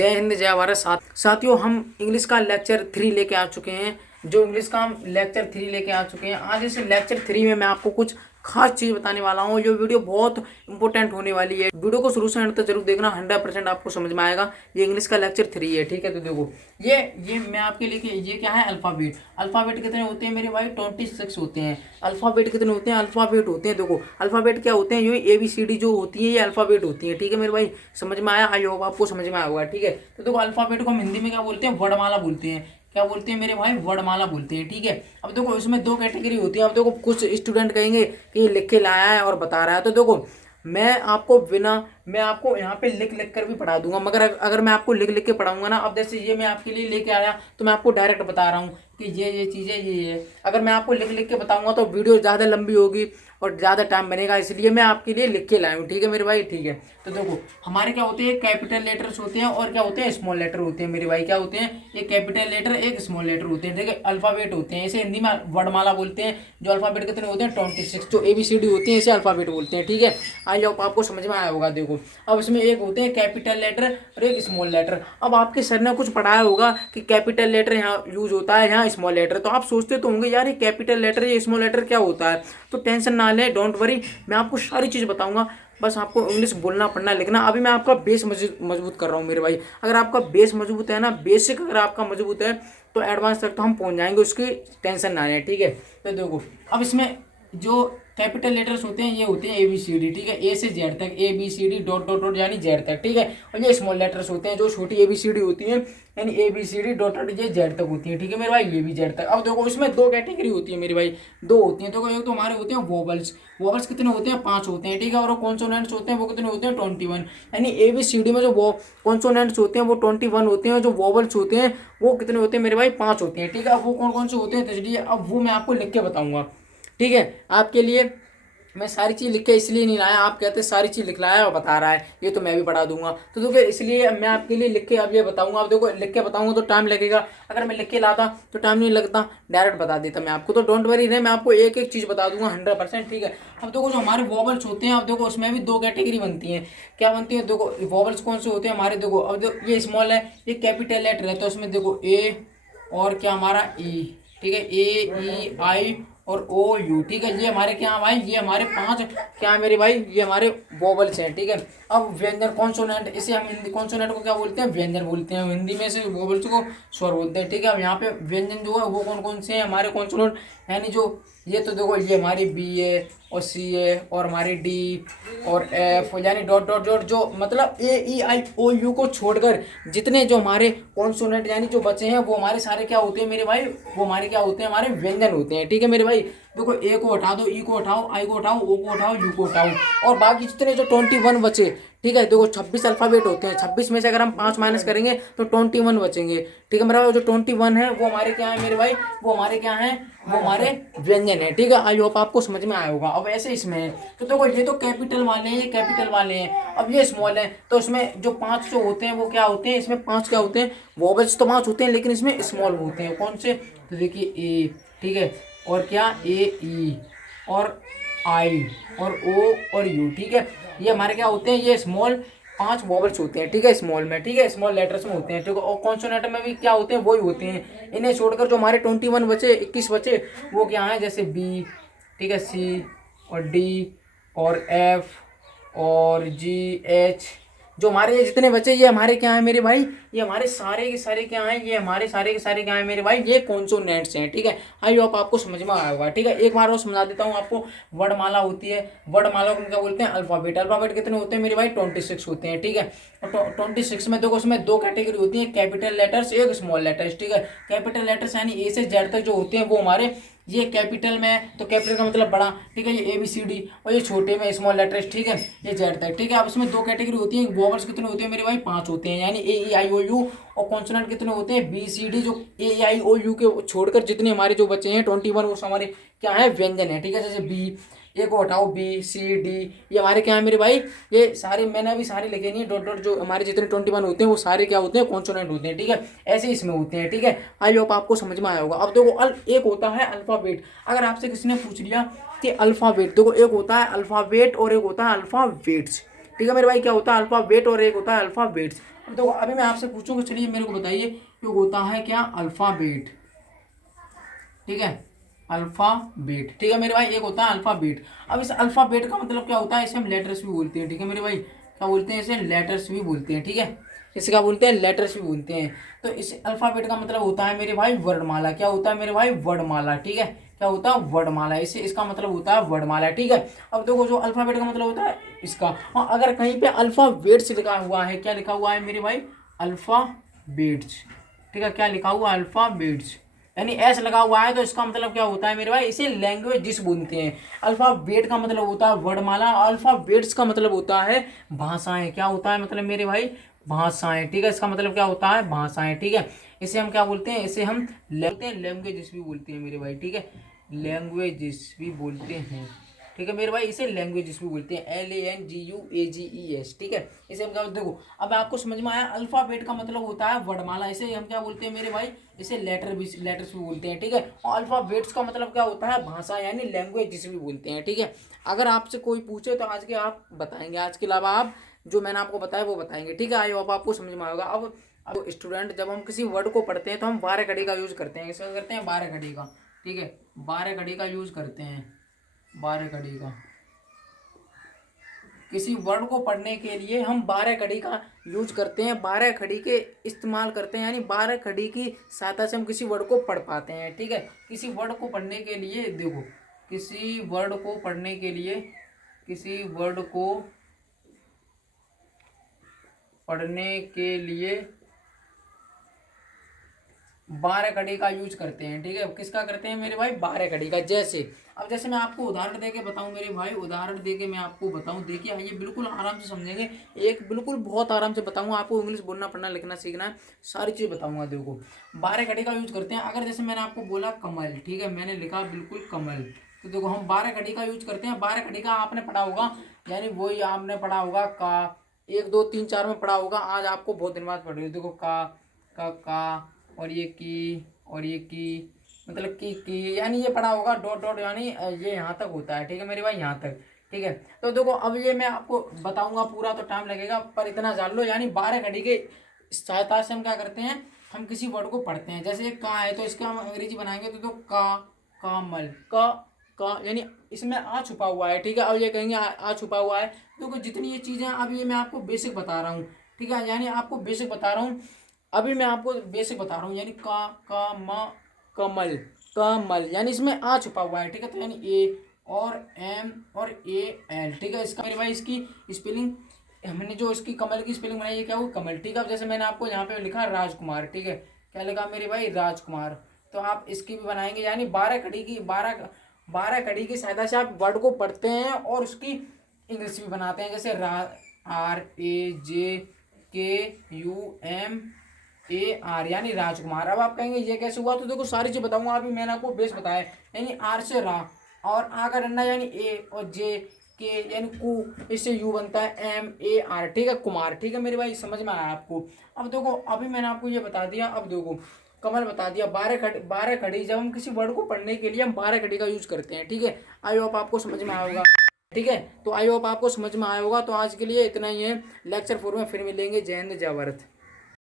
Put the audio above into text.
जय हिंद जय भारत। साथियों, हम इंग्लिश का लेक्चर 3 लेके आ चुके हैं। जो इंग्लिश का हम लेक्चर 3 लेके आ चुके हैं, आज इस लेक्चर 3 में मैं आपको कुछ खास चीज़ बताने वाला हूँ। जो वीडियो बहुत इंपॉर्टेंट होने वाली है। वीडियो को शुरू से अंत तक जरूर देखना, 100% आपको समझ में आएगा। ये इंग्लिश का लेक्चर 3 है, ठीक है। तो देखो, ये मैं आपके लिए, ये क्या है, अल्फ़ाबेट। अल्फ़ाबेट कितने होते हैं मेरे भाई? 26 होते हैं। अल्फ़ाबेट कितने होते हैं? अल्फ़ाबेट होते हैं, देखो अल्फ़ाबेट क्या होते हैं, ये ABCD जो होती है, ये अल्फ़ाबेट होती है, ठीक है मेरे भाई। समझ में आया? आई होप आपको समझ में आया होगा, ठीक है। तो देखो, अल्फ़ाबेट को हम हिंदी में क्या बोलते हैं? वर्णमाला बोलते हैं। क्या बोलते हैं मेरे भाई? वर्णमाला बोलते हैं, ठीक है। अब देखो, इसमें 2 कैटेगरी होती है। अब देखो, कुछ स्टूडेंट कहेंगे कि ये लिख के लाया है और बता रहा है। तो देखो, मैं आपको यहाँ पे लिख लिख कर भी पढ़ा दूंगा, मगर अगर मैं आपको लिख लिख के पढ़ाऊंगा ना, अब जैसे ये मैं आपके लिए लेके आया, तो मैं आपको डायरेक्ट बता रहा हूँ कि ये चीज़ है, ये है। अगर मैं आपको लिख लिख के बताऊंगा तो वीडियो ज़्यादा लंबी होगी और ज़्यादा टाइम बनेगा, इसलिए मैं आपके लिए लिख के लाया हूँ, ठीक है मेरे भाई, ठीक है। तो देखो, हमारे क्या होते हैं, कैपिटल लेटर्स होते हैं और क्या होते हैं, स्मॉल लेटर होते हैं मेरे भाई। क्या होते हैं? एक कैपिटल लेटर, एक स्मॉल लेटर होते हैं, ठीक है। अल्फ़ाबेट होते हैं, इसे हिंदी में वर्णमाला बोलते हैं। जो अल्फ़ाबेट कितने होते हैं? 26। जो ABCD होती है, इसे अल्फ़ाबेट बोलते हैं, ठीक है। आई होप आपको समझ में आया होगा। देखो, अब इसमें एक होते हैं कैपिटल लेटर और एक स्मॉल लेटर। अब आपके सर ने कुछ पढ़ाया होगा कि कैपिटल लेटर यहाँ यूज होता है, यहाँ स्मॉल लेटर। तो आप सोचते तो होंगे, यार ये कैपिटल लेटर, ये स्मॉल लेटर क्या होता है? तो टेंशन ना लें, डोंट वरी, मैं आपको सारी चीज़ बताऊंगा। बस आपको इंग्लिश बोलना, पढ़ना, लिखना। अभी मैं आपका बेस मजबूत कर रहा हूँ मेरे भाई। अगर आपका बेस मजबूत है ना, बेसिक अगर आपका मजबूत है, तो एडवांस तक तो हम पहुँच जाएंगे, उसकी टेंशन ना लें, ठीक है। तो देखो, अब इसमें जो कैपिटल लेटर्स होते हैं, ये होते हैं ABCD, ठीक है। A से Z तक, ABCD डॉट डॉट डॉट यानी Z तक, ठीक है। और ये स्मॉल लेटर्स होते हैं, जो छोटी ABCD होती हैं, यानी ABCD डॉट डॉट ये Z तक होती है, ठीक है मेरे भाई, ये भी Z तक। अब देखो, इसमें 2 कैटेगरी होती है मेरे भाई, 2 होती हैं। देखो, एक तो हमारे होते हैं वोवल्स। वोवल्स कितने होते हैं? 5 होते हैं, ठीक है। और कॉन्सोनेंट्स होते हैं, वो कितने होते हैं? 21। यानी ABCD में जो वो कॉन्सोनेंट्स होते हैं वो 21 होते हैं, और जो वोवल्स होते हैं वो कितने होते हैं मेरे भाई? 5 होते हैं, ठीक है। अब वो कौन कौन से होते हैं, तजरिए अब वो मैं आपको लिख के बताऊंगा, ठीक है। आपके लिए मैं सारी चीज़ लिख के इसलिए नहीं लाया, आप कहते सारी चीज़ लिख लाया और बता रहा है, ये तो मैं भी पढ़ा दूंगा। तो देखो, इसलिए मैं आपके लिए लिख के अब ये बताऊंगा। अब देखो, लिख के बताऊंगा तो टाइम लगेगा, अगर मैं लिख के लाता तो टाइम नहीं लगता, डायरेक्ट बता देता मैं आपको। तो डोंट वरी रहे, मैं आपको एक एक चीज़ बता दूंगा 100%, ठीक है। अब देखो, जो हमारे वॉवल्स होते हैं, अब देखो उसमें भी 2 कैटेगरी बनती हैं। क्या बनती है? देखो, वॉवल्स कौन से होते हैं हमारे? देखो, अब देखो, ये स्मॉल है, ये कैपिटल लेटर है, तो उसमें देखो A और क्या हमारा E, ठीक है, A E I और OU, ठीक है। ये हमारे क्या भाई? ये हमारे 5 क्या है मेरे भाई? ये हमारे वोवल्स हैं, ठीक है। अब व्यंजन कॉन्सोनेंट, इसे हम हिंदी कॉन्सोनेंट को क्या बोलते हैं? व्यंजन बोलते हैं हिंदी में, से वोवल्स को स्वर बोलते हैं, ठीक है। अब यहाँ पे व्यंजन जो है वो कौन कौन से हैं हमारे कॉन्सोनेंट, यानी जो ये, तो देखो, ये हमारी B है और C है और हमारी D और F, यानी डॉट डॉट डॉट, जो मतलब AEIOU को छोड़कर जितने जो हमारे कॉन्सोनेंट यानी जो बचे हैं, वो हमारे सारे क्या होते हैं मेरे भाई? वो हमारे क्या होते हैं? हमारे व्यंजन होते हैं, ठीक है मेरे भाई। देखो, A को हटा दो, E को हटाओ, I को हटाओ, O को हटाओ, U को हटाओ, और बाकी जितने जो 21 बचे, ठीक है। देखो, 26 अल्फ़ाबेट होते हैं, 26 में से अगर हम 5 माइनस करेंगे तो 21 बचेंगे, ठीक है मेरा भाई। जो 21 है वो हमारे क्या है मेरे भाई? वो हमारे क्या है? वो हमारे व्यंजन है, ठीक है। आई होप आपको समझ में आया होगा। अब ऐसे इसमें है, तो देखो, ये तो कैपिटल वाले हैं, ये कैपिटल वाले हैं। अब ये स्मॉल है, तो इसमें जो 5 जो होते हैं वो क्या होते हैं? इसमें 5 क्या होते हैं? वोवेल्स तो 5 होते हैं, लेकिन इसमें स्मॉल होते हैं। कौन से? तो देखिए, A, ठीक है, और क्या AE और I और O और U, ठीक है। ये हमारे क्या होते हैं? ये स्मॉल 5 वॉवल्स होते हैं, ठीक है, स्मॉल में, ठीक है, स्मॉल लेटर्स में होते हैं, ठीक है। और कॉन्सोनेंट में भी क्या होते हैं? वही होते हैं। इन्हें छोड़कर जो हमारे 21 बचे, 21 बचे, वो क्या है? जैसे B, ठीक है, C और D और F और G H, जो हमारे ये जितने बचे, ये हमारे क्या है मेरे भाई? ये हमारे सारे के सारे क्या हैं? ये हमारे सारे के सारे क्या हैं मेरे भाई? ये कॉन्सोनेंट्स हैं, ठीक है। आई होप आपको समझ में आया होगा, ठीक है। एक बार और समझा देता हूँ आपको। वर्णमाला होती है, वर्णमाला को हम क्या बोलते हैं? अल्फ़ाबेट। अल्फ़ाबेट कितने होते हैं मेरे भाई? 26 होते हैं, ठीक है। और 26 में देखो, उसमें 2 कैटेगरी होती है, कैपिटल लेटर्स, एक स्मॉल लेटर्स, ठीक है। कैपिटल लेटर्स यानी A से Z तक जो होते हैं वो हमारे, ये कैपिटल में, तो कैपिटल का मतलब बड़ा, ठीक है, ये ABCD, और ये छोटे में स्मॉल लेटर्स, ठीक है, ये Z तक, ठीक है। अब इसमें 2 कैटेगरी होती है, वोवल्स कितने होते हैं मेरे भाई? 5 होते हैं, यानी AEIOU, और कॉन्सोनेंट कितने होते हैं? BCD, जो AEIOU के छोड़कर जितने हमारे जो बचे हैं 21, वो हमारे क्या है? व्यंजन है, ठीक है। जैसे B, A को हटाओ, B C D, ये हमारे क्या है मेरे भाई? ये सारे मैंने अभी सारे लिखे नहीं, डॉट डॉट, जो हमारे जितने 21 होते हैं वो सारे क्या होते हैं? कॉन्सोनेंट होते हैं, ठीक है। ऐसे इसमें होते हैं, ठीक है। आई होप आपको समझ में आया होगा। अब देखो, एक होता है अल्फ़ाबेट। अगर आपसे किसी ने पूछ लिया कि अल्फ़ाबेट, देखो, एक होता है अल्फ़ाबेट और एक होता है अल्फ़ाबेट्स, ठीक है मेरे भाई। क्या होता है? अल्फ़ाबेट और एक होता है अल्फ़ाबेट्स। तो अभी मैं आपसे पूछूंगा, चलिए मेरे को बताइए कि होता है क्या अल्फ़ाबेट। ठीक है, अल्फ़ाबेट। ठीक है मेरे भाई, एक होता है अल्फ़ाबेट। अब इस अल्फ़ाबेट का मतलब क्या होता है, इसे हम लेटर्स भी बोलते हैं। ठीक है मेरे भाई, क्या बोलते हैं इसे, लेटर्स भी बोलते हैं। ठीक है, इसे क्या बोलते हैं, लेटर्स भी बोलते हैं। तो इस अल्फ़ाबेट का मतलब होता है मेरे भाई वर्णमाला। क्या होता है मेरे भाई, वर्णमाला। ठीक है, क्या होता है, वर्णमाला। इसे इसका मतलब होता है वर्णमाला। ठीक है, अब देखो जो अल्फ़ाबेट का मतलब होता है इसका, और अगर कहीं पे अल्फ़ाबेट्स लिखा हुआ है, क्या लिखा हुआ है मेरे भाई, अल्फ़ाबेट्स। ठीक है, क्या लिखा हुआ है, अल्फ़ाबेट्स, यानी एस लगा हुआ है, तो इसका मतलब क्या होता है मेरे भाई, इसे लैंग्वेजेस बोलते हैं। अल्फाबेट का मतलब होता है वर्णमाला, अल्फाबेट्स का मतलब होता है भाषाएं। क्या होता है मतलब मेरे भाई, भाषाएं। ठीक है, इसका मतलब क्या होता है, भाषाएं। ठीक है, इसे हम क्या बोलते हैं, इसे हम लैंग्वेजेस भी बोलते हैं मेरे भाई। ठीक है, लैंग्वेजेस भी बोलते हैं। ठीक है मेरे भाई, इसे लैंग्वेजेस भी बोलते हैं, LANGUAGES। ठीक है, इसे हम क्या, देखो अब आपको समझ में आया, अल्फाबेट का मतलब होता है वर्णमाला, इसे हम क्या बोलते हैं मेरे भाई, इसे लेटर्स भी बोलते हैं। ठीक है, और अल्फाबेट्स का मतलब क्या होता है, भाषा यानी लैंग्वेज जिसे भी बोलते हैं। ठीक है, अगर आपसे कोई पूछे तो आज के आप बताएंगे, आज के अलावा आप जो मैंने आपको बताया वो बताएंगे। ठीक है, आई होप आपको समझ में आएगा। अब स्टूडेंट, जब हम किसी वर्ड को पढ़ते हैं तो हम 12 घड़ी का यूज़ करते हैं। इसका करते हैं 12 घड़ी का। ठीक है, 12 घड़ी का यूज़ करते हैं, 12 घड़ी का। किसी वर्ड को पढ़ने के लिए हम 12 घड़ी का यूज करते हैं, 12 घड़ी के इस्तेमाल करते हैं, यानी 12 घड़ी की सहायता से हम किसी वर्ड को पढ़ पाते हैं। ठीक है, किसी वर्ड को पढ़ने के लिए, देखो किसी वर्ड को पढ़ने के लिए, किसी वर्ड को पढ़ने के लिए 12 कड़ी का यूज करते हैं। ठीक है, किसका करते हैं मेरे भाई, 12 कड़ी का। जैसे अब जैसे मैं आपको उदाहरण देके बताऊं मेरे भाई, उदाहरण देके मैं आपको बताऊं, देखिए आइए बिल्कुल आराम से समझेंगे, एक बिल्कुल बहुत आराम से बताऊंगा आपको। इंग्लिश बोलना पढ़ना लिखना सीखना है, सारी चीज़ बताऊंगा। देखो 12 कड़ी का यूज करते हैं। अगर जैसे मैंने आपको बोला कमल, ठीक है, मैंने लिखा बिल्कुल कमल, तो देखो हम 12 कड़ी का यूज करते हैं। 12 कड़ी का आपने पढ़ा होगा, यानी वही आपने पढ़ा होगा का, 1 2 3 4 में पढ़ा होगा, आज आपको बहुत दिन बाद पढ़ रही हो। देखो का और ये की, और ये की, मतलब की यानी ये पढ़ा होगा, डॉट डॉट यानी ये यहाँ तक होता है। ठीक है मेरे भाई, यहाँ तक। ठीक है, तो देखो अब ये मैं आपको बताऊंगा पूरा तो टाइम लगेगा, पर इतना जान लो, यानी 12 घड़ी के सहायता से हम क्या करते हैं, हम किसी वर्ड को पढ़ते हैं। जैसे एक का है, तो इसका हम अंग्रेजी बनाएंगे तो कामल, का यानी इसमें आ छुपा हुआ है। ठीक है, अब ये कहेंगे आ छुपा हुआ है। देखो जितनी ये चीज़ें, अब ये मैं आपको बेसिक बता रहा हूँ। ठीक है, यानी आपको बेसिक बता रहा हूँ, अभी मैं आपको बेसिक बता रहा हूँ, यानी कमल, कमल, यानी इसमें आ छुपा हुआ है। ठीक है, तो यानी ए और एम और ए एल। ठीक है, इसका मेरे भाई इसकी स्पेलिंग, हमने जो इसकी कमल की स्पेलिंग बनाई है क्या, वो कमल। ठीक है, अब जैसे मैंने आपको यहाँ पे लिखा राजकुमार। ठीक है, क्या लिखा मेरे भाई, राजकुमार, तो आप इसकी भी बनाएंगे। यानी 12 कड़ी की सहायता से आप वर्ड को पढ़ते हैं और उसकी इंग्लिश भी बनाते हैं। जैसे RAJKUM यानी राजकुमार। अब आप कहेंगे ये कैसे हुआ, तो देखो सारी चीज बताऊंगा। अभी मैंने आपको बेस बताया, यानी आर से रा, और आ का डंडा यानी ए, और जे के यानी कु, इससे यू बनता है MAR। ठीक है, कुमार। ठीक है मेरे भाई, समझ में आया आपको। अब देखो अभी मैंने आपको ये बता दिया, अब देखो कमल बता दिया। 12 खड़ी, जब हम किसी वर्ड को पढ़ने के लिए हम 12 खड़ी का यूज करते हैं। ठीक है, आई होप आपको समझ में आया होगा। ठीक है, तो आई होप आपको समझ में आया होगा। तो आज के लिए इतना ही है, लेक्चर 4 में फिर मिलेंगे। जय हिंद, जय भारत।